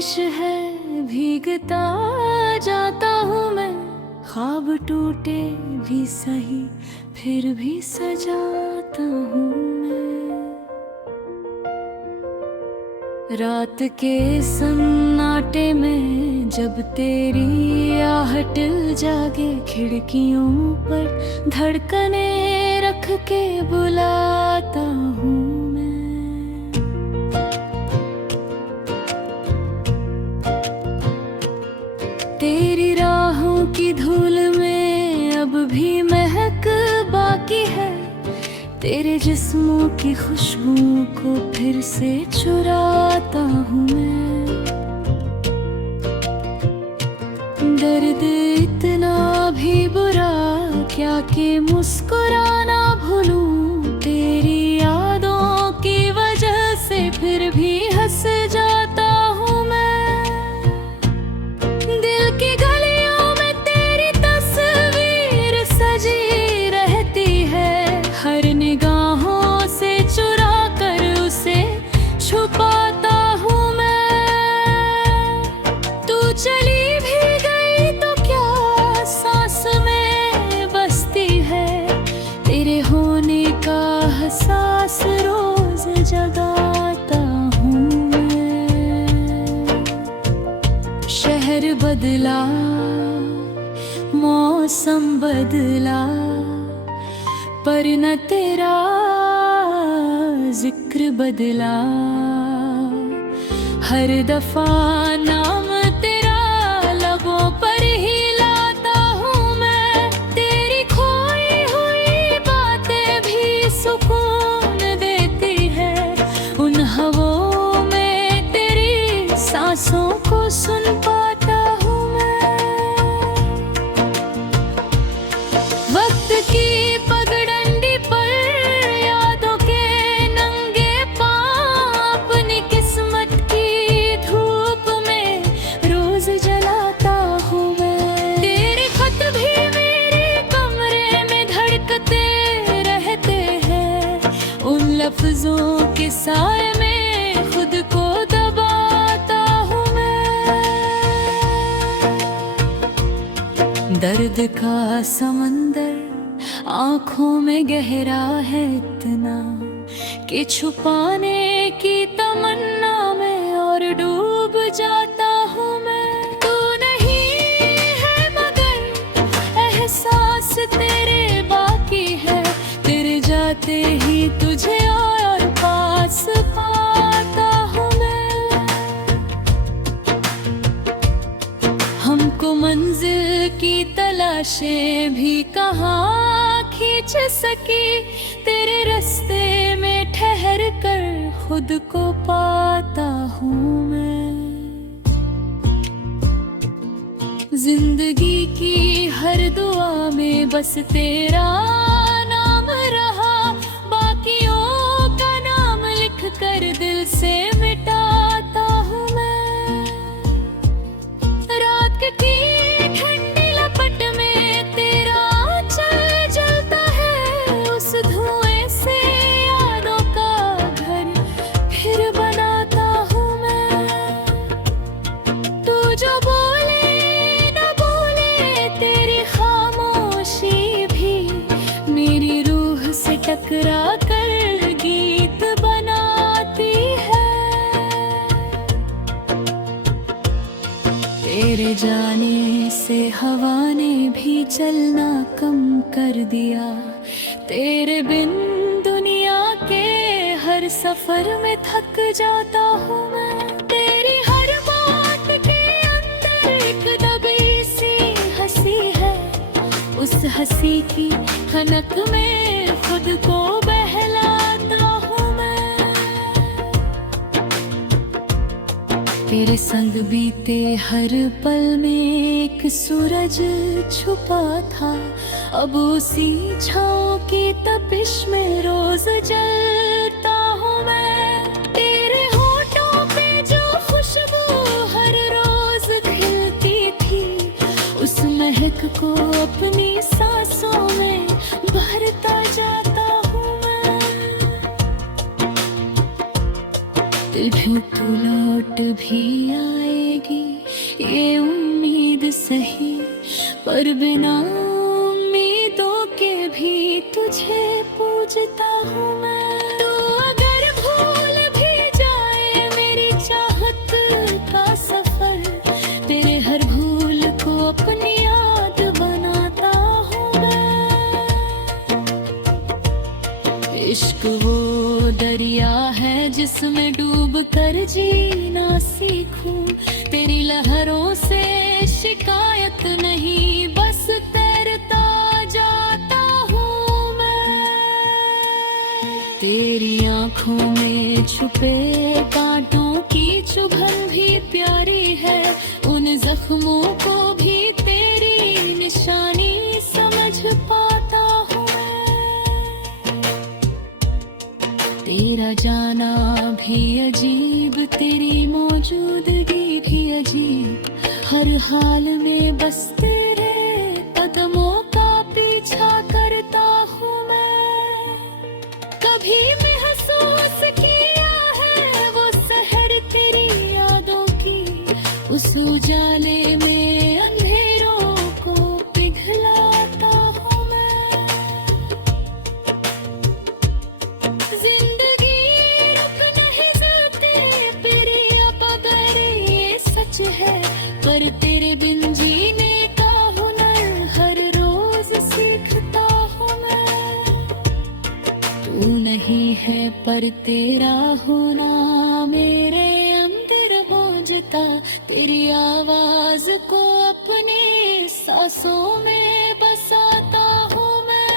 बारिश है भीगता जाता हूँ मैं, ख्वाब टूटे भी सही फिर भी सजाता हूँ मैं। रात के सन्नाटे में जब तेरी आहट जागे, खिड़कियों पर धड़कने रख के बुलाता हूँ मैं। तेरी राहों की धूल में अब भी महक बाकी है, तेरे जिस्मों की खुशबू को फिर से चुराता हूँ मैं। दर्द इतना भी बुरा क्या कि मुस्कुराना भूलूं, तेरी यादों की वजह से फिर भी हंस जाता हूँ मैं। दिल की गलियों में तेरी तस्वीर सजी रहती है, हर निगाहों से चुरा कर उसे छुपाता हूँ मैं। तू चली भी गई तो क्या सांस में बसती है, तेरे होने का एहसास रोज जगाता हूँ मैं। शहर बदला, मौसम बदला, पर न तेरा जिक्र बदला। हर दफा नाम तेरा लबों पर ही लाता हूँ मैं। तेरी खोई हुई बातें भी सुकून देती है, उन हवाओं में तेरी सांसों को सुन पाता हूँ मैं। वक्त की पगडंडी पर यादों के नंगे पांव अपनी किस्मत की धूप में रोज जलाता हूँ मैं। तेरे खत भी मेरे कमरे में धड़कते रहते हैं, उन लफ्जों के साए में खुद को दबाता हूँ मैं। दर्द का समंदर आँखों में गहरा है इतना कि छुपाने की तमन्ना में और डूब जाता हूँ मैं। तू नहीं है मगर एहसास तेरे बाकी है, तेरे जाते ही तुझे और पास पाता हूँ मैं। हमको मंजिल की तलाशें भी कहाँ खींच सकी, तेरे रास्ते में ठहर कर खुद को पाता हूँ मैं। जिंदगी की हर दुआ में बस तेरा नाम रहा, बाकियों का नाम लिख कर दिल से मिटाता हूँ मैं। रात की ठंडी लपट में तेरा आंचल जलता है, उस धुएं से यादों का घर फिर बनाता हूँ मैं। तू जो बोले न बोले तेरी खामोशी भी मेरी रूह से टकरा कर गीत बनाती है। तेरे जाने से हवा ने भी चलना कम कर दिया, तेरे बिन दुनिया के हर सफर में थक जाता हूँ मैं। तेरी हर बात के अंदर एक दबी सी हंसी है, उस हंसी की खनक में खुद को बहलाता हूँ मैं। तेरे संग बीते हर पल में एक सूरज छुपा था, अब उसी छाँव की तपिश में रोज जलता हूँ मैं। तेरे होठों पे जो खुशबू हर रोज खिलती थी, उस महक को अपनी सांसों में भरता जाता हूँ मैं। दिल भी तो लौट भी आए पर बिना उम्मीदों के भी तुझे पूजता हूँ मैं। तू अगर भूल भी जाए मेरी चाहत का सफर, तेरे हर भूल को अपनी याद बनाता हूँ मैं। इश्क वो दरिया है जिसमें डूब कर जीना सीखूं, तेरी लहरों से शिकायत नहीं, बस तैरता जाता हूँ मैं। तेरी आंखों में छुपे कांटों की चुभन भी प्यारी है, उन जख्मों को भी तेरी निशानी समझ पाता हूँ मैं। तेरा जाना भी अजीब, तेरी मौजूदगी भी अजीब, हर हाल में बस तेरे कदमों का पीछा करता हूँ मैं। कभी महसूस किया है वो सहर तेरी यादों की, उस उजाले में अंधेरों को पिघलाता हूँ मैं। जिंदगी रुक नहीं सकती प्रिया बगैर ये सच है, पर तेरे बिन जीने का हुनर हर रोज सीखता हूँ मैं। तू नहीं है पर तेरा होना मेरे अंदर गूंजता, तेरी आवाज को अपने सांसों में बसाता हूँ मैं।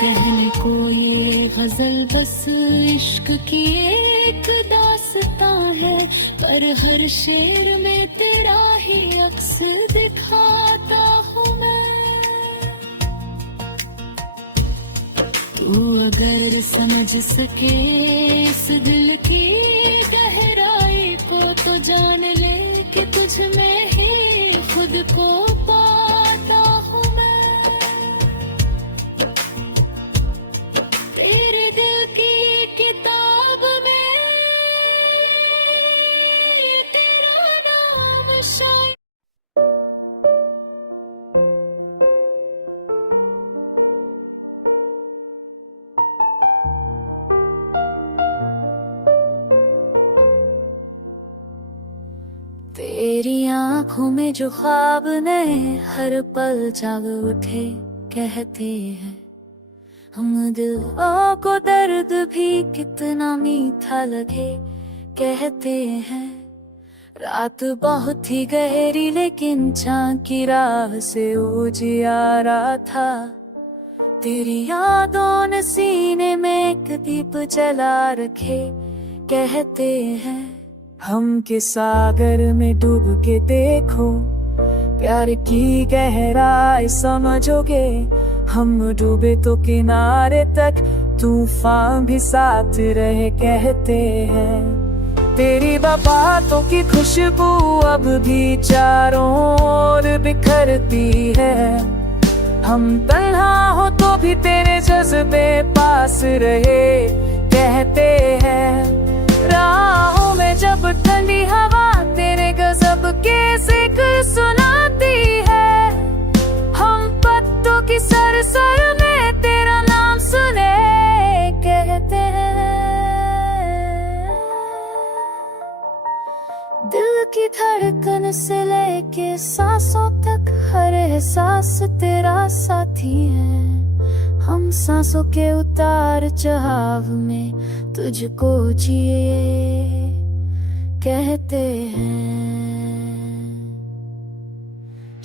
कहने को ये गजल बस इश्क की एक दास्तां है, पर हर शेर में तेरा ही अक्स दिखाता हूँ मैं। तू अगर समझ सके इस दिल की गहराई को, तो जान ले कि तुझ में ही खुद को पाता हूँ मैं। तेरे दिल की किताब में तेरा नाम शायद। तेरी आंखों में जो ख्वाब नए हर पल जाग उठे, कहते हैं हम दिलों को दर्द भी कितना मीठा लगे, कहते हैं रात बहुत ही गहरी लेकिन चाँद की राह से उजियारा था। तेरी यादों ने सीने में एक दीप जला रखे, कहते हैं हम के सागर में डूब के देखो, प्यार की गहराई समझोगे। हम डूबे तो किनारे तक तूफान भी साथ रहे, कहते हैं तेरी बातों की खुशबू अब भी चारों ओर बिखरती है। हम तन्हा हो तो भी तेरे जज्बे पास रहे, कहते हैं राहों में जब ठंडी हवा तेरे गजब के जिक्र सुनाती है, हम पत्तों की सरसर में तेरा नाम सुने, कहते हैं दिल की धड़कन से लेके सांसों तक हर एहसास तेरा साथी है। हम सांसों के उतार चढ़ाव में तुझको जिए, कहते हैं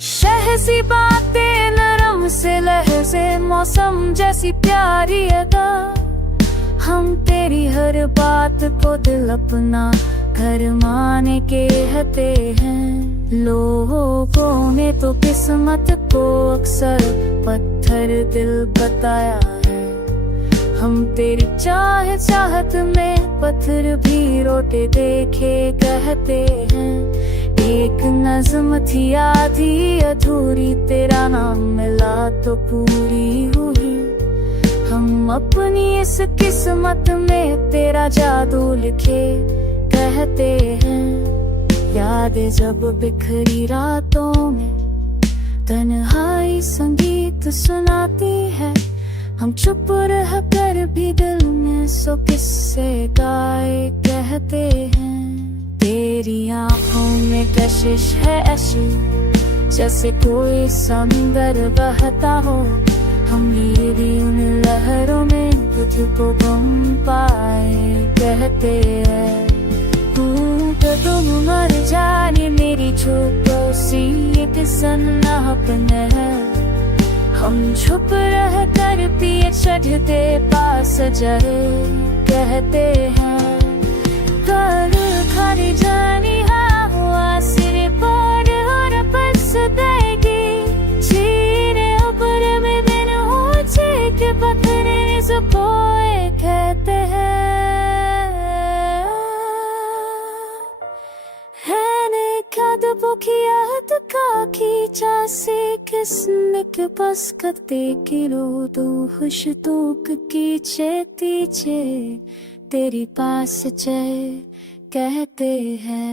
शहज़ी बातें नरम से लहज़े मौसम जैसी प्यारी अदा। हम तेरी हर बात को दिल अपना घर माने के कहते हैं। लोगों ने तो किस्मत को अक्सर पत्थर दिल बताया है, हम तेरी चाहत में पत्थर भी रोते देखे कहते हैं। एक नज़्म थी आधी अधूरी, तेरा नाम मिला तो पूरी हुई। हम अपनी इस किस्मत में तेरा जादू लिखे कहते हैं। यादें जब बिखरी रातों में तन्हाई संगीत सुनाती है, हम चुप रह कर भी दिल में सो किस्से गाए कहते हैं। तेरी आँखों में कशिश है ऐसी जैसे कोई समंदर बहता हो। हम मेरी उन लहरों में तुझको गुम पाए कहते हैं। तू तो तुम मर जाने मेरी छोटो सी एक सन्नापन है। हम छुप रह कर पिए चढ़ते पास जाए कहते हैं। कर खाली जानी हुआ सिर पर और बस देगी चीरे ऊपर में दिन हो के पत्थरे सुपोए कहते हैं। Bukiat kaki jase kisnik pas kate kiro do खुश तोक की चेती चे तेरी पास चे कहते हैं।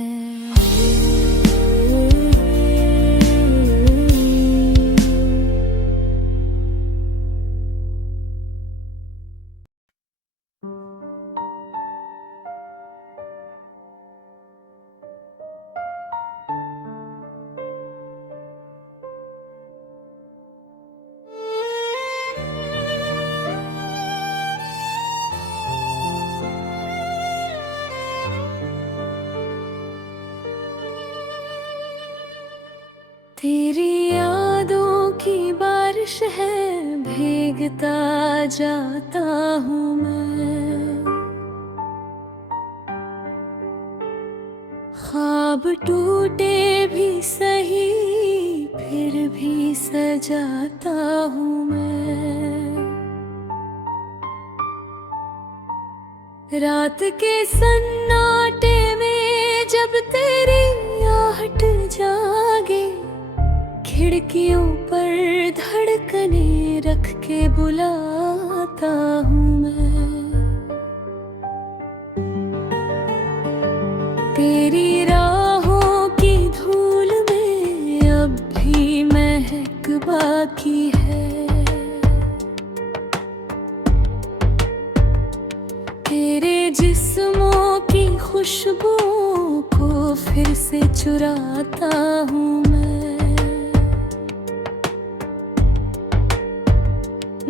तेरी यादों की बारिश है, भीगता जाता हूँ मैं। ख्वाब टूटे भी सही फिर भी सजाता हूँ मैं। रात के सन्नाटे में जब तेरी आहट जागे, खिड़कियों पर धड़कने रख के बुलाता हूँ मैं। तेरी राहों की धूल में अब भी महक बाकी है। तेरे जिस्मों की खुशबुओं को फिर से चुराता हूँ मैं।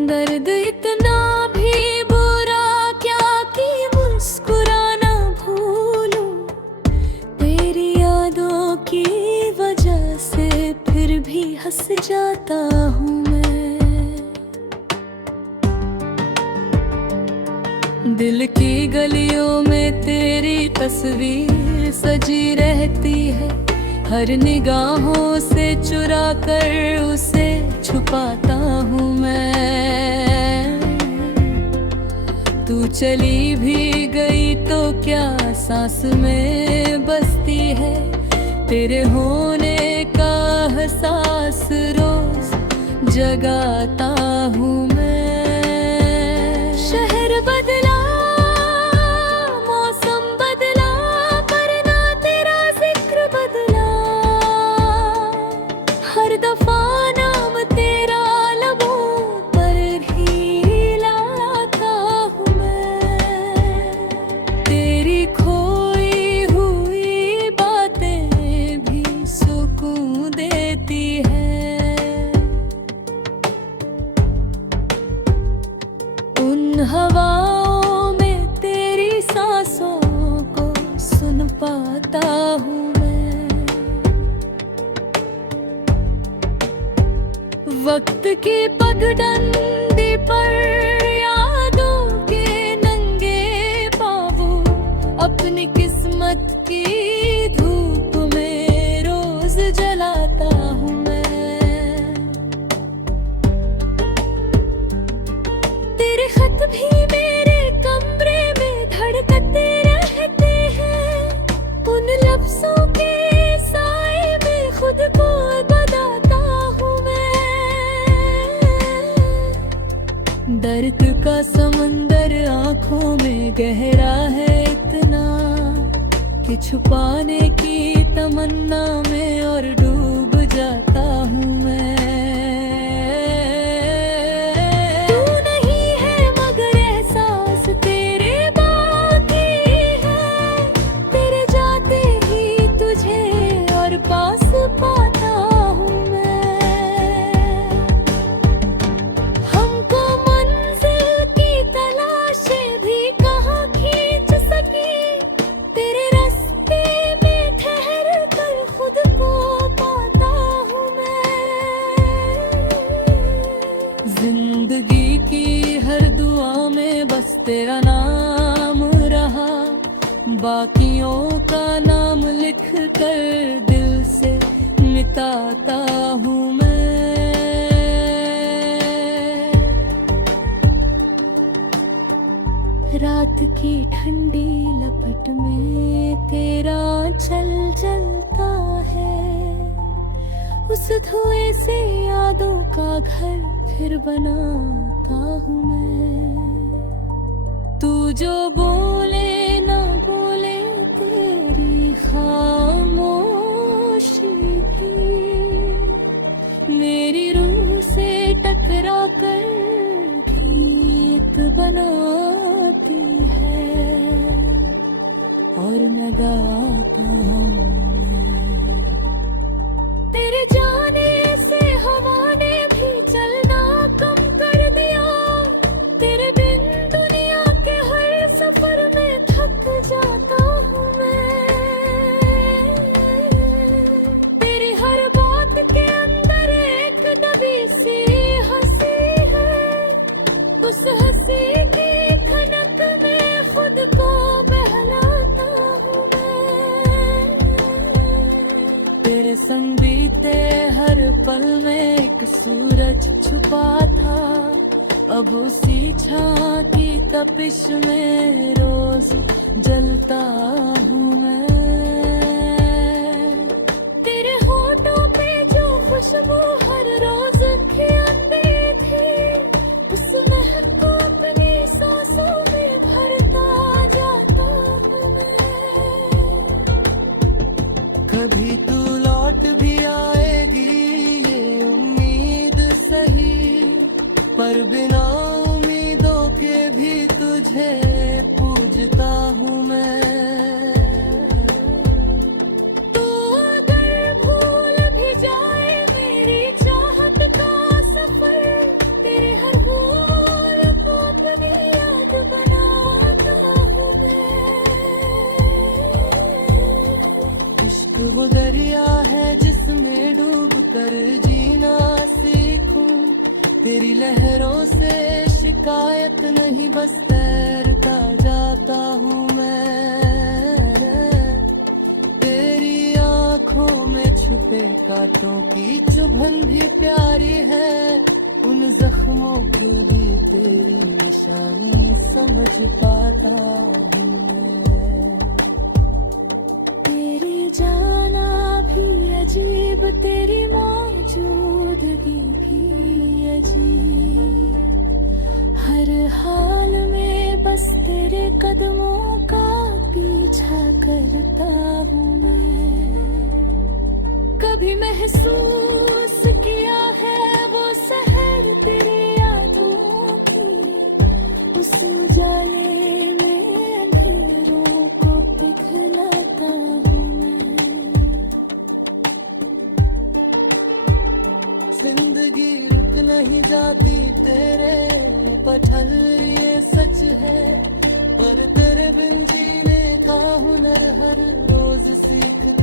दर्द इतना भी बुरा क्या कि मुस्कुराना भूलूं। तेरी यादों की वजह से फिर भी हंस जाता हूँ मैं। दिल की गलियों में तेरी तस्वीर सजी रहती है। हर निगाहों से चुरा कर उसे छुपाता हूँ मैं। तू चली भी गई तो क्या सांस में बसती है। तेरे होने का एहसास रोज जगाता हूँ मैं। शहर बदला, मौसम बदला, पर ना तेरा जिक्र बदला। हर दफा नाम तेरा लबों पर ही लाता हूँ मैं। तेरी खोई हुई बातें भी सुकून देती है। उन हवाओं में तेरी सांसों को सुन पाता हूँ मैं। वक्त की पगडंडी पर यादों के नंगे पाँवों अपनी किस्मत की धूप में रोज जलाता हूँ मैं। तेरे खत भी गहरा है इतना कि छुपाने की तमन्ना में और डूब जाता हूँ मैं। तू नहीं है मगर एहसास तेरे बाकी है, तेरे जाते ही तुझे और पास पाता हूँ मैं। हमको मंजिल की तलाशें भी कहाँ खींच सकी, तेरे रास्ते में ठहर कर खुद को पाता हूँ मैं। जिंदगी की हर दुआ में बस तेरा नाम रहा, बाकियों का नाम लिख कर दिल से मिटाता हूँ मैं। रात की ठंडी लपट में तेरा आंचल जलता है, उस धुएं से यादों का घर फिर बनाता हूँ मैं। तू जो बोले ना बोले तेरी खामोशी भी मेरी रूह से टकरा कर गीत बनाती है, और मैं गाता हूँ। तेरे जाने से हवा ने भी चलना कम कर दिया, तेरे बिन दुनिया के हर सफर में थक जाता हूँ मैं। तेरी हर बात के अंदर एक दबी सी हंसी है, उस हंसी की खनक में खुद को बहलाता हूँ मैं। तेरे संग बीते हर पल में एक सूरज छुपा था, अब उसी छां की तपिश में रोज जलता हूँ मैं। तेरे होठों पे जो खुशबू हर रोज खिलती थी, उस महक को अपनी सांसों में भरता जाता हूँ मैं। कभी तू लौट भी आएगी ये उम्मीद सही, पर बिना उम्मीदों के भी तुझे पूजता हूँ मैं। तू अगर भूल भी जाए मेरी चाहत का सफर, तेरे हर भूल को अपनी याद बनाता हूँ मैं। इश्क वो दरिया है जिसमें डूब कर जीना सीखूं, तेरी लहरों से शिकायत नहीं बस तैरता जाता हूँ मैं। तेरी आँखों में छुपे कांटों की चुभन भी प्यारी है, उन जख्मों को भी तेरी निशानी समझ पाता हूँ मैं। तेरी जाना भी अजीब, तेरी मौजूदगी भी अजीब, हर हाल में बस तेरे कदमों का पीछा करता हूँ मैं। कभी महसूस किया है वो सहर तेरी यादों की, उस उजाले में अंधेरों को पिघलाता हूँ मैं। जिंदगी रुक नहीं जाती तेरे पटल ये सच है, पर तेरे बिन जीने का हुनर हर रोज सीखता